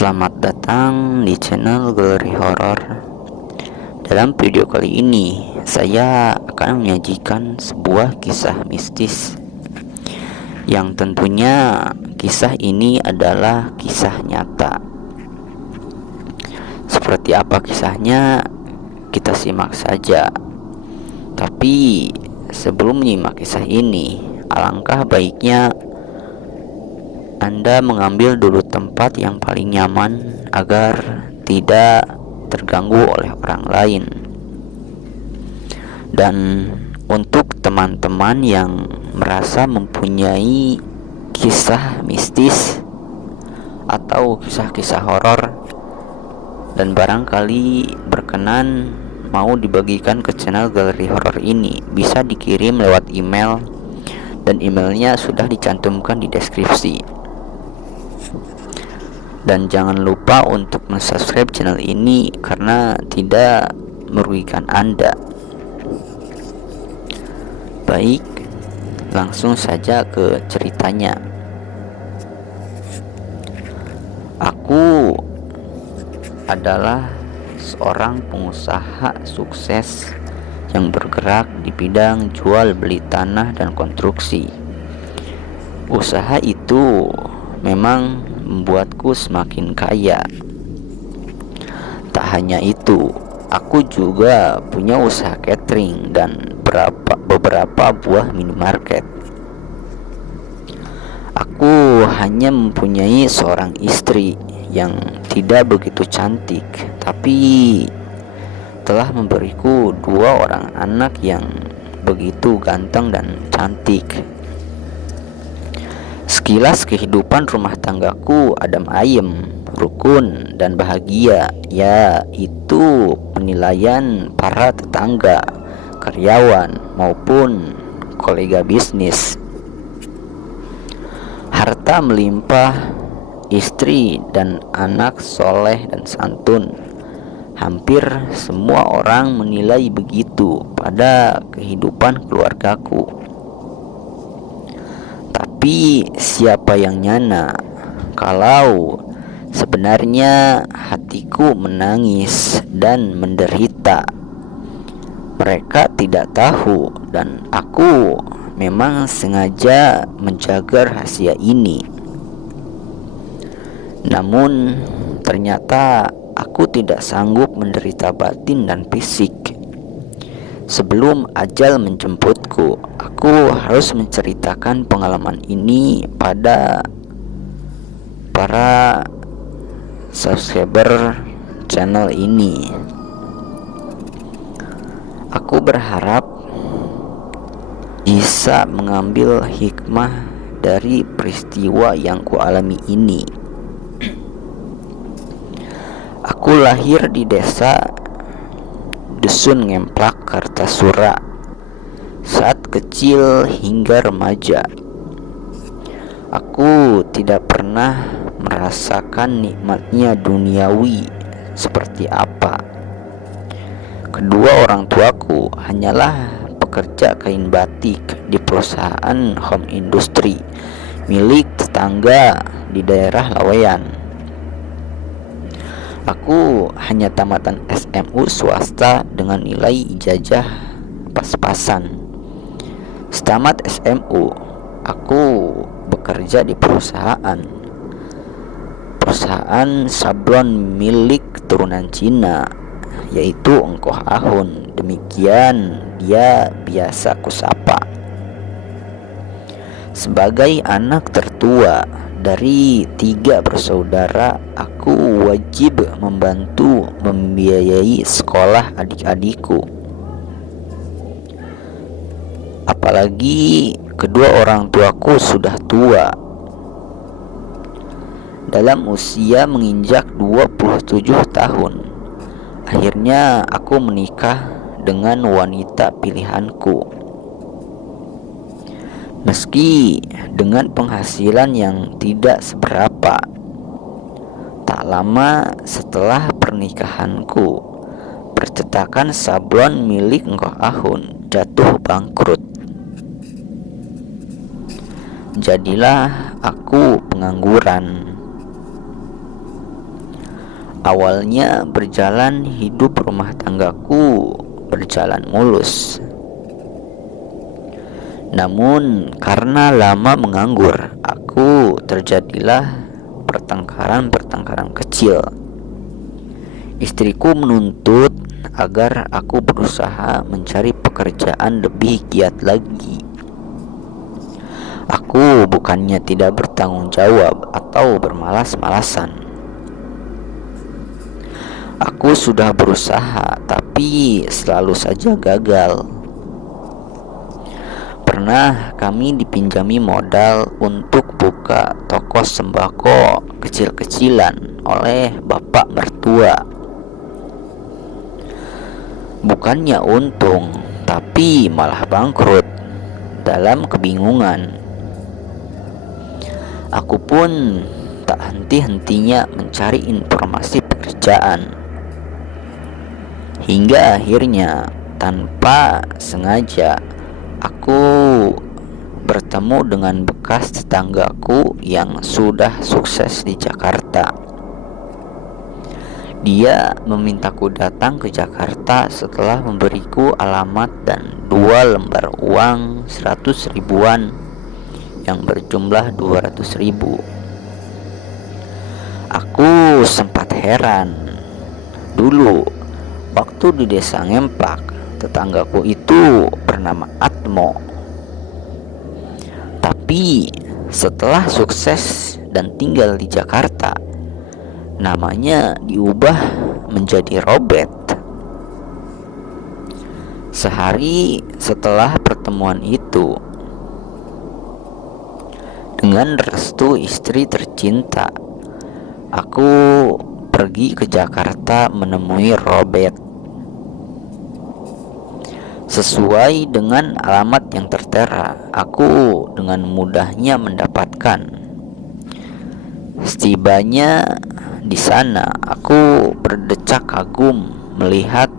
Selamat datang di channel Galeri Horor. Dalam video kali ini, saya akan menyajikan sebuah kisah mistis yang tentunya kisah ini adalah kisah nyata. Seperti apa kisahnya, kita simak saja. Tapi sebelum menyimak kisah ini, alangkah baiknya Anda mengambil dulu tempat yang paling nyaman agar tidak terganggu oleh orang lain. Dan untuk teman-teman yang merasa mempunyai kisah mistis atau kisah-kisah horor dan barangkali berkenan mau dibagikan ke channel Galeri Horor ini, bisa dikirim lewat email, dan emailnya sudah dicantumkan di deskripsi. Dan jangan lupa untuk subscribe channel ini karena tidak merugikan Anda. Baik, langsung saja ke ceritanya. Aku adalah seorang pengusaha sukses yang bergerak di bidang jual beli tanah dan konstruksi. Usaha itu memang membuatku semakin kaya. Tak hanya itu, aku juga punya usaha catering dan beberapa buah minimarket. Aku hanya mempunyai seorang istri yang tidak begitu cantik, tapi telah memberiku 2 orang anak yang begitu ganteng dan cantik. Sekilas kehidupan rumah tanggaku adem ayem, rukun dan bahagia. Ya, itu penilaian para tetangga, karyawan maupun kolega bisnis. Harta melimpah, istri dan anak soleh dan santun. Hampir semua orang menilai begitu pada kehidupan keluargaku. Tapi siapa yang nyana kalau sebenarnya hatiku menangis dan menderita? Mereka tidak tahu, dan aku memang sengaja menjaga rahasia ini. Namun ternyata aku tidak sanggup menderita batin dan fisik. Sebelum ajal menjemputku, aku harus menceritakan pengalaman ini pada para subscriber channel ini. Aku berharap bisa mengambil hikmah dari peristiwa yang kualami ini. Aku lahir di desa Dusun Ngemplak, Kartasura. Saat kecil hingga remaja, aku tidak pernah merasakan nikmatnya duniawi seperti apa. Kedua orang tuaku hanyalah pekerja kain batik di perusahaan home industry milik tetangga di daerah Laweyan. Aku hanya tamatan SMU swasta dengan nilai ijazah pas-pasan. Setamat SMU, aku bekerja di perusahaan sablon milik keturunan Cina, yaitu Engkoh Ahun. Demikian dia biasa kusapa. Sebagai anak tertua dari 3 bersaudara, aku wajib membantu membiayai sekolah adik-adikku. Apalagi kedua orang tuaku sudah tua, dalam usia menginjak 27 tahun. Akhirnya aku menikah dengan wanita pilihanku. Meski dengan penghasilan yang tidak seberapa, tak lama setelah pernikahanku, percetakan sablon milik Engkoh Ahun jatuh bangkrut. Jadilah aku pengangguran. Awalnya berjalan hidup rumah tanggaku berjalan mulus. Namun karena lama menganggur, terjadilah pertengkaran-pertengkaran kecil. Istriku menuntut agar aku berusaha mencari pekerjaan lebih giat lagi. Aku bukannya tidak bertanggung jawab atau bermalas-malasan. Aku sudah berusaha, tapi selalu saja gagal. Pernah kami dipinjami modal untuk buka toko sembako kecil-kecilan oleh bapak mertua. Bukannya untung, tapi malah bangkrut. Dalam kebingungan, aku pun tak henti-hentinya mencari informasi pekerjaan. Hingga akhirnya tanpa sengaja aku bertemu dengan bekas tetanggaku yang sudah sukses di Jakarta. Dia memintaku datang ke Jakarta setelah memberiku alamat dan 2 lembar uang 100 ribuan yang berjumlah 200 ribu. Aku sempat heran. Dulu waktu di desa Ngemplak, tetanggaku itu bernama Atmo. Tapi setelah sukses dan tinggal di Jakarta, namanya diubah menjadi Robert. Sehari setelah pertemuan itu, dengan restu istri tercinta, aku pergi ke Jakarta menemui Robert. Sesuai dengan alamat yang tertera, aku dengan mudahnya mendapatkan. Setibanya di sana, aku berdecak kagum melihat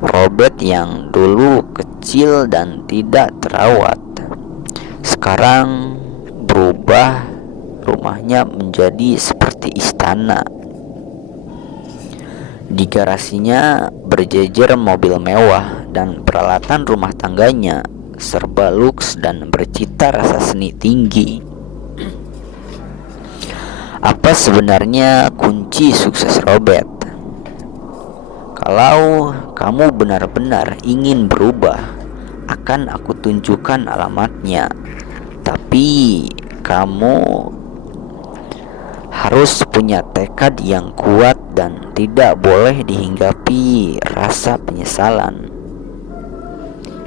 Robert yang dulu kecil dan tidak terawat. Sekarang berubah, rumahnya menjadi seperti istana. Di garasinya berjejer mobil mewah dan peralatan rumah tangganya serba luks dan bercita rasa seni tinggi. Apa sebenarnya kunci sukses Robert? Kalau kamu benar-benar ingin berubah, akan aku tunjukkan alamatnya. Tapi kamu harus punya tekad yang kuat dan tidak boleh dihinggapi rasa penyesalan.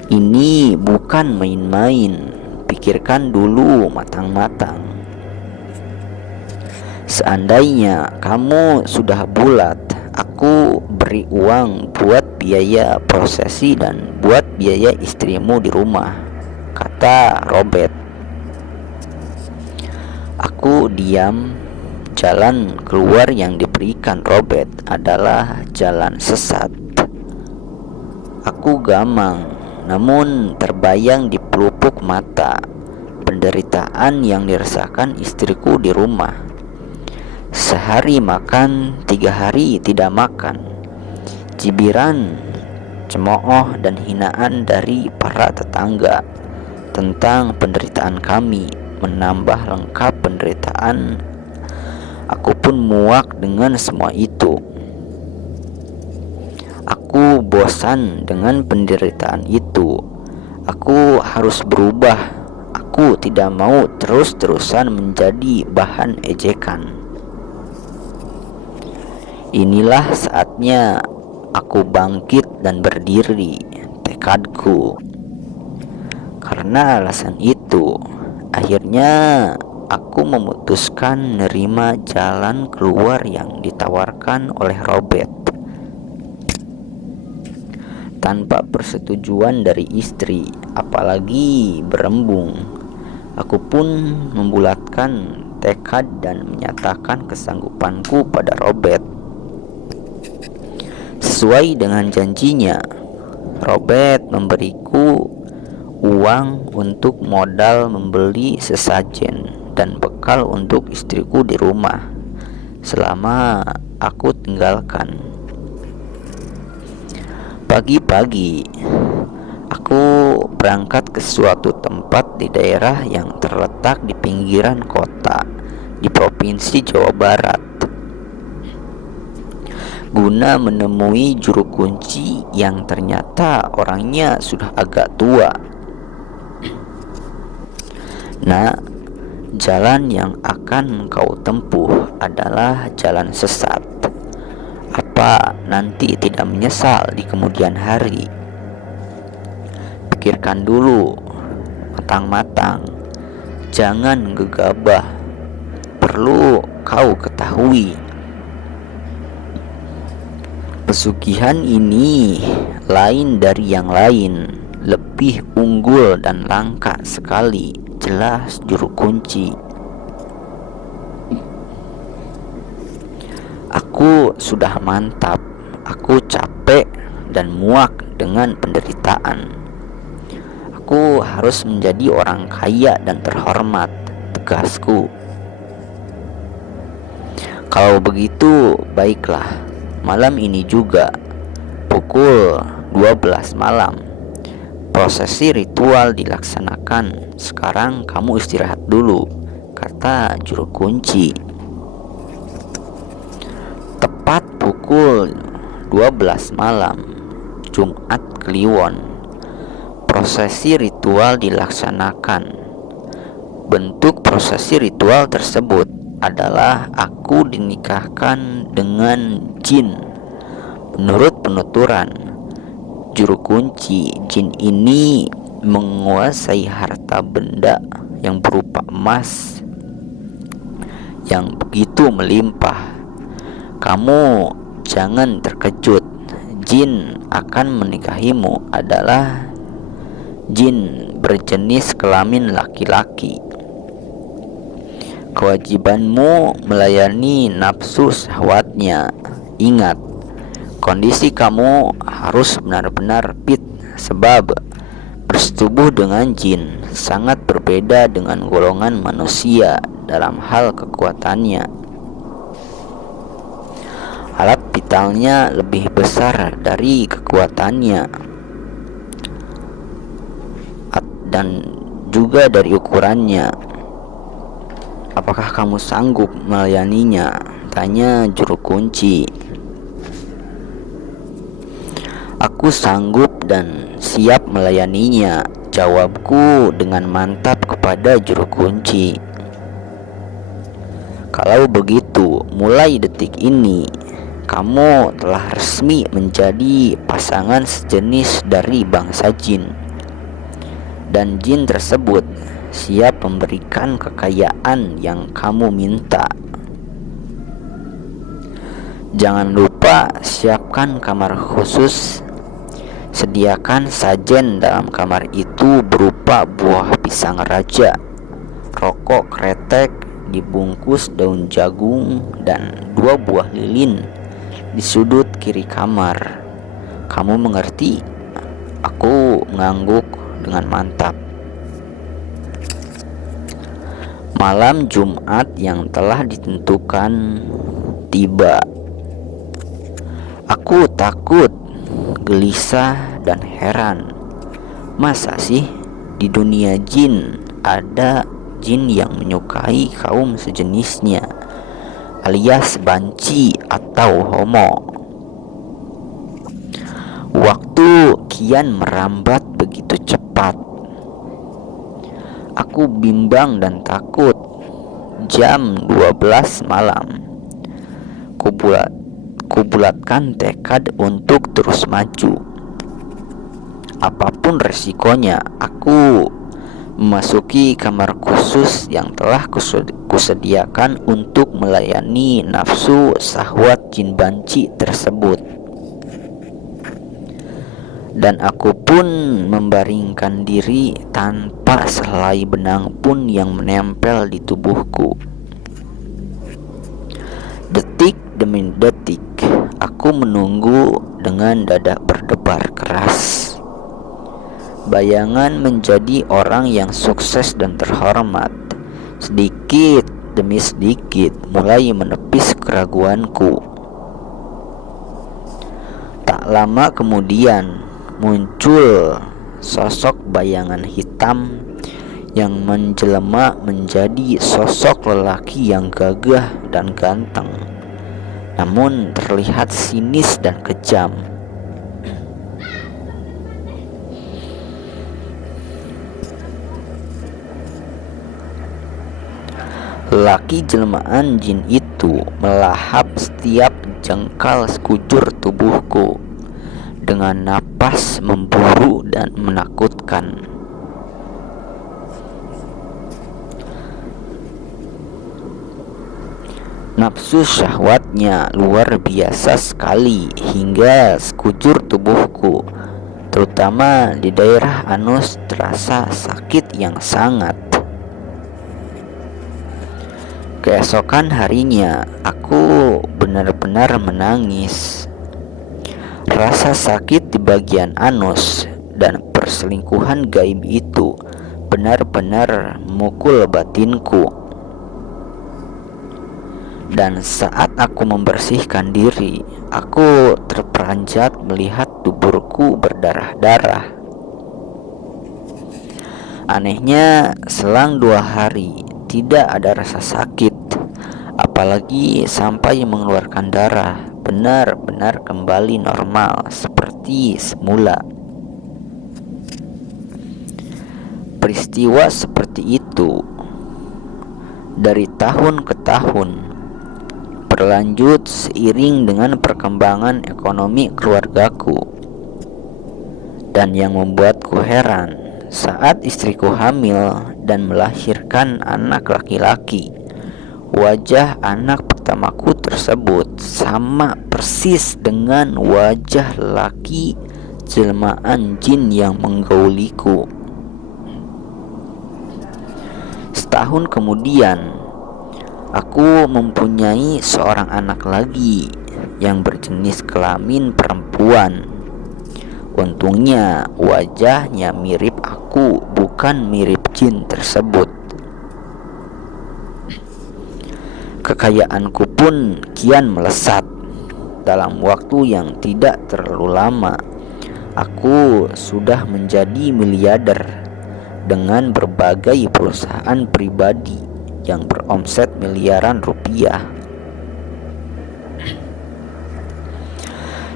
Ini bukan main-main, pikirkan dulu matang-matang. Seandainya kamu sudah bulat, aku beri uang buat biaya prosesi dan buat biaya istrimu di rumah, kata Robert. Aku diam. Jalan keluar yang diberikan Robert adalah jalan sesat. Aku gamang, namun terbayang di pelupuk mata penderitaan yang dirasakan istriku di rumah. Sehari makan, 3 hari tidak makan. Cibiran, cemooh dan hinaan dari para tetangga tentang penderitaan kami menambah lengkap penderitaan. Aku pun muak dengan semua itu. Aku bosan dengan penderitaan itu. Aku harus berubah. Aku tidak mau terus-terusan menjadi bahan ejekan. Inilah saatnya aku bangkit dan berdiri, tekadku. Karena alasan itu, akhirnya aku memutuskan menerima jalan keluar yang ditawarkan oleh Robert. Tanpa persetujuan dari istri, apalagi berembung, aku pun membulatkan tekad dan menyatakan kesanggupanku pada Robert. Sesuai dengan janjinya, Robert memberiku uang untuk modal membeli sesajen dan bekal untuk istriku di rumah selama aku tinggalkan. Pagi-pagi, aku berangkat ke suatu tempat di daerah yang terletak di pinggiran kota di Provinsi Jawa Barat, guna menemui juru kunci yang ternyata orangnya sudah agak tua. Nah, jalan yang akan kau tempuh adalah jalan sesat. Apa nanti tidak menyesal di kemudian hari? Pikirkan dulu matang-matang, jangan gegabah. Perlu kau ketahui, pesugihan ini lain dari yang lain, lebih unggul dan langka sekali. Jelas juru kunci. Aku sudah mantap. Aku capek dan muak dengan penderitaan. Aku harus menjadi orang kaya dan terhormat, tegasku. Kalau begitu, baiklah. Malam ini juga, pukul 12 malam, prosesi ritual dilaksanakan. Sekarang kamu istirahat dulu, kata juru kunci. Tepat pukul 12 malam, Jumat Kliwon, prosesi ritual dilaksanakan. Bentuk prosesi ritual tersebut adalah aku dinikahkan dengan jin. Menurut penuturan juru kunci, jin ini menguasai harta benda yang berupa emas yang begitu melimpah. Kamu jangan terkejut, jin akan menikahimu adalah jin berjenis kelamin laki-laki. Kewajibanmu melayani nafsu syahwatnya. Ingat, kondisi kamu harus benar-benar fit, sebab bersetubuh dengan jin sangat berbeda dengan golongan manusia dalam hal kekuatannya. Alat vitalnya lebih besar dari kekuatannya dan juga dari ukurannya. Apakah kamu sanggup melayaninya? Tanya juru kunci. Aku sanggup dan siap melayaninya, jawabku dengan mantap kepada juru kunci. Kalau begitu, mulai detik ini kamu telah resmi menjadi pasangan sejenis dari bangsa jin. Dan jin tersebut siap memberikan kekayaan yang kamu minta. Jangan lupa siapkan kamar khusus. Sediakan sajen dalam kamar itu berupa buah pisang raja, rokok kretek dibungkus daun jagung, dan 2 buah lilin di sudut kiri kamar. Kamu mengerti? Aku mengangguk dengan mantap. Malam Jumat yang telah ditentukan tiba. Aku takut, gelisah, dan heran. Masa sih di dunia jin ada jin yang menyukai kaum sejenisnya, alias banci atau homo? Waktu kian merambat begitu cepat. Aku bimbang dan takut. Jam 12 malam. Kubulatkan tekad untuk terus maju. Apapun resikonya, aku memasuki kamar khusus yang telah kusediakan untuk melayani nafsu syahwat jin banci tersebut. Dan aku pun membaringkan diri tanpa sehelai benang pun yang menempel di tubuhku. Detik demi detik, aku menunggu dengan dada berdebar keras. Bayangan menjadi orang yang sukses dan terhormat sedikit demi sedikit mulai menepis keraguanku. lama kemudian muncul sosok bayangan hitam yang menjelma menjadi sosok lelaki yang gagah dan ganteng, namun terlihat sinis dan kejam. Lelaki jelmaan jin itu melahap setiap jengkal sekujur tubuhku dengan napas memburu dan menakutkan. Nafsu syahwatnya luar biasa sekali hingga sekujur tubuhku, terutama di daerah anus, terasa sakit yang sangat. Keesokan harinya aku benar-benar menangis. Rasa sakit di bagian anus dan perselingkuhan gaib itu benar-benar memukul batinku. Dan saat aku membersihkan diri, aku terperanjat melihat tubuhku berdarah-darah. Anehnya, selang 2 hari tidak ada rasa sakit, apalagi sampai mengeluarkan darah, benar-benar kembali normal seperti semula. Peristiwa seperti itu dari tahun ke tahun berlanjut seiring dengan perkembangan ekonomi keluargaku. Dan yang membuatku heran, saat istriku hamil dan melahirkan anak laki-laki, wajah anak pertamaku tersebut sama persis dengan wajah laki jelmaan jin yang menggauliku. Setahun kemudian, aku mempunyai seorang anak lagi yang berjenis kelamin perempuan. Untungnya wajahnya mirip aku, bukan mirip jin tersebut. Kekayaanku pun kian melesat. Dalam waktu yang tidak terlalu lama, aku sudah menjadi miliarder dengan berbagai perusahaan pribadi yang beromset miliaran rupiah.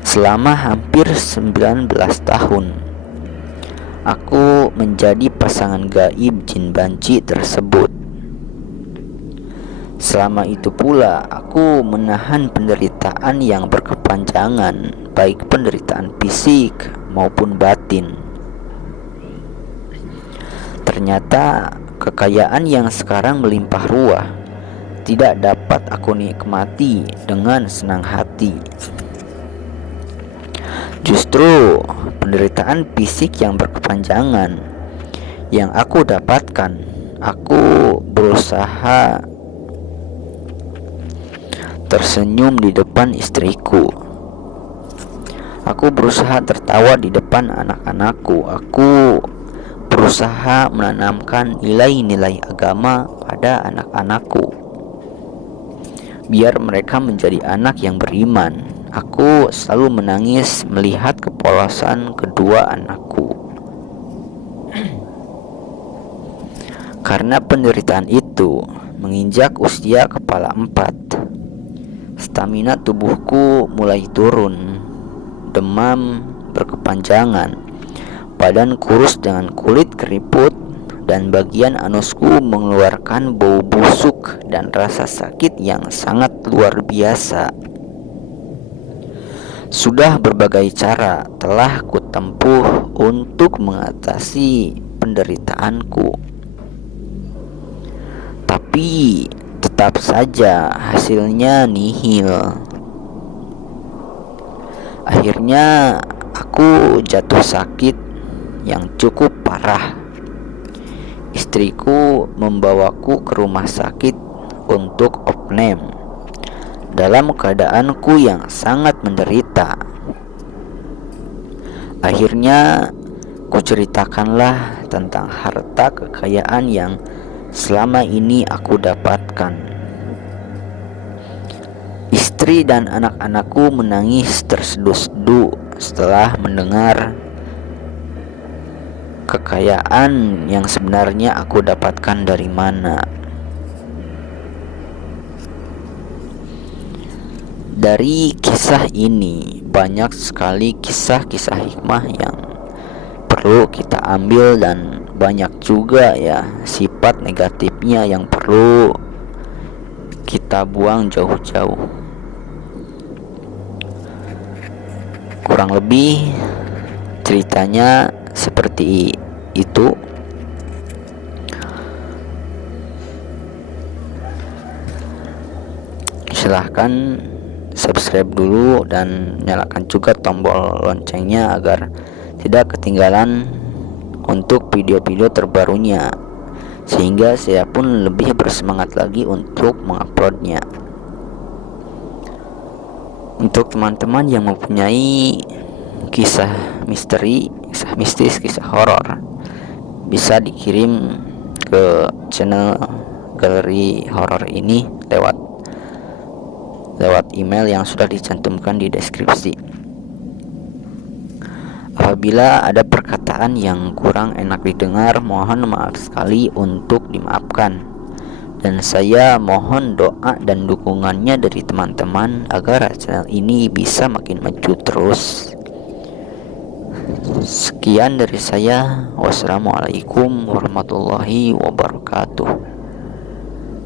Selama hampir 19 tahun, aku menjadi pasangan gaib jin banci tersebut. Selama itu pula aku menahan penderitaan yang berkepanjangan, baik penderitaan fisik maupun batin. Ternyata kekayaan yang sekarang melimpah ruah tidak dapat aku nikmati dengan senang hati. Justru penderitaan fisik yang berkepanjangan yang aku dapatkan, aku berusaha tersenyum di depan istriku. Aku berusaha tertawa di depan anak-anakku. Aku berusaha menanamkan nilai-nilai agama pada anak-anakku, biar mereka menjadi anak yang beriman. Aku selalu menangis melihat kepolosan kedua anakku. Karena penderitaan itu menginjak usia kepala 4, stamina tubuhku mulai turun, demam berkepanjangan, badan kurus dengan kulit keriput, dan bagian anusku mengeluarkan bau busuk dan rasa sakit yang sangat luar biasa. Sudah berbagai cara telah kutempuh untuk mengatasi penderitaanku, tapi tetap saja hasilnya nihil. Akhirnya aku jatuh sakit yang cukup parah. Istriku membawaku ke rumah sakit untuk opname dalam keadaanku yang sangat menderita. Akhirnya kuceritakanlah tentang harta kekayaan yang selama ini aku dapatkan. Istri dan anak-anakku menangis terseduh-seduh setelah mendengar kekayaan yang sebenarnya aku dapatkan dari mana. Dari kisah ini banyak sekali kisah-kisah hikmah yang perlu kita ambil, dan banyak juga ya sifat negatifnya yang perlu kita buang jauh-jauh. Kurang lebih ceritanya seperti itu. Silahkan subscribe dulu dan nyalakan juga tombol loncengnya agar tidak ketinggalan untuk video-video terbarunya, sehingga saya pun lebih bersemangat lagi untuk menguploadnya. Untuk teman-teman yang mempunyai kisah misteri, kisah mistis, kisah horor, bisa dikirim ke channel galeri horor ini lewat email yang sudah dicantumkan di deskripsi. Apabila ada perkataan yang kurang enak didengar, mohon maaf sekali untuk dimaafkan. Dan saya mohon doa dan dukungannya dari teman-teman agar channel ini bisa makin maju terus. Sekian dari saya. Wassalamualaikum warahmatullahi wabarakatuh.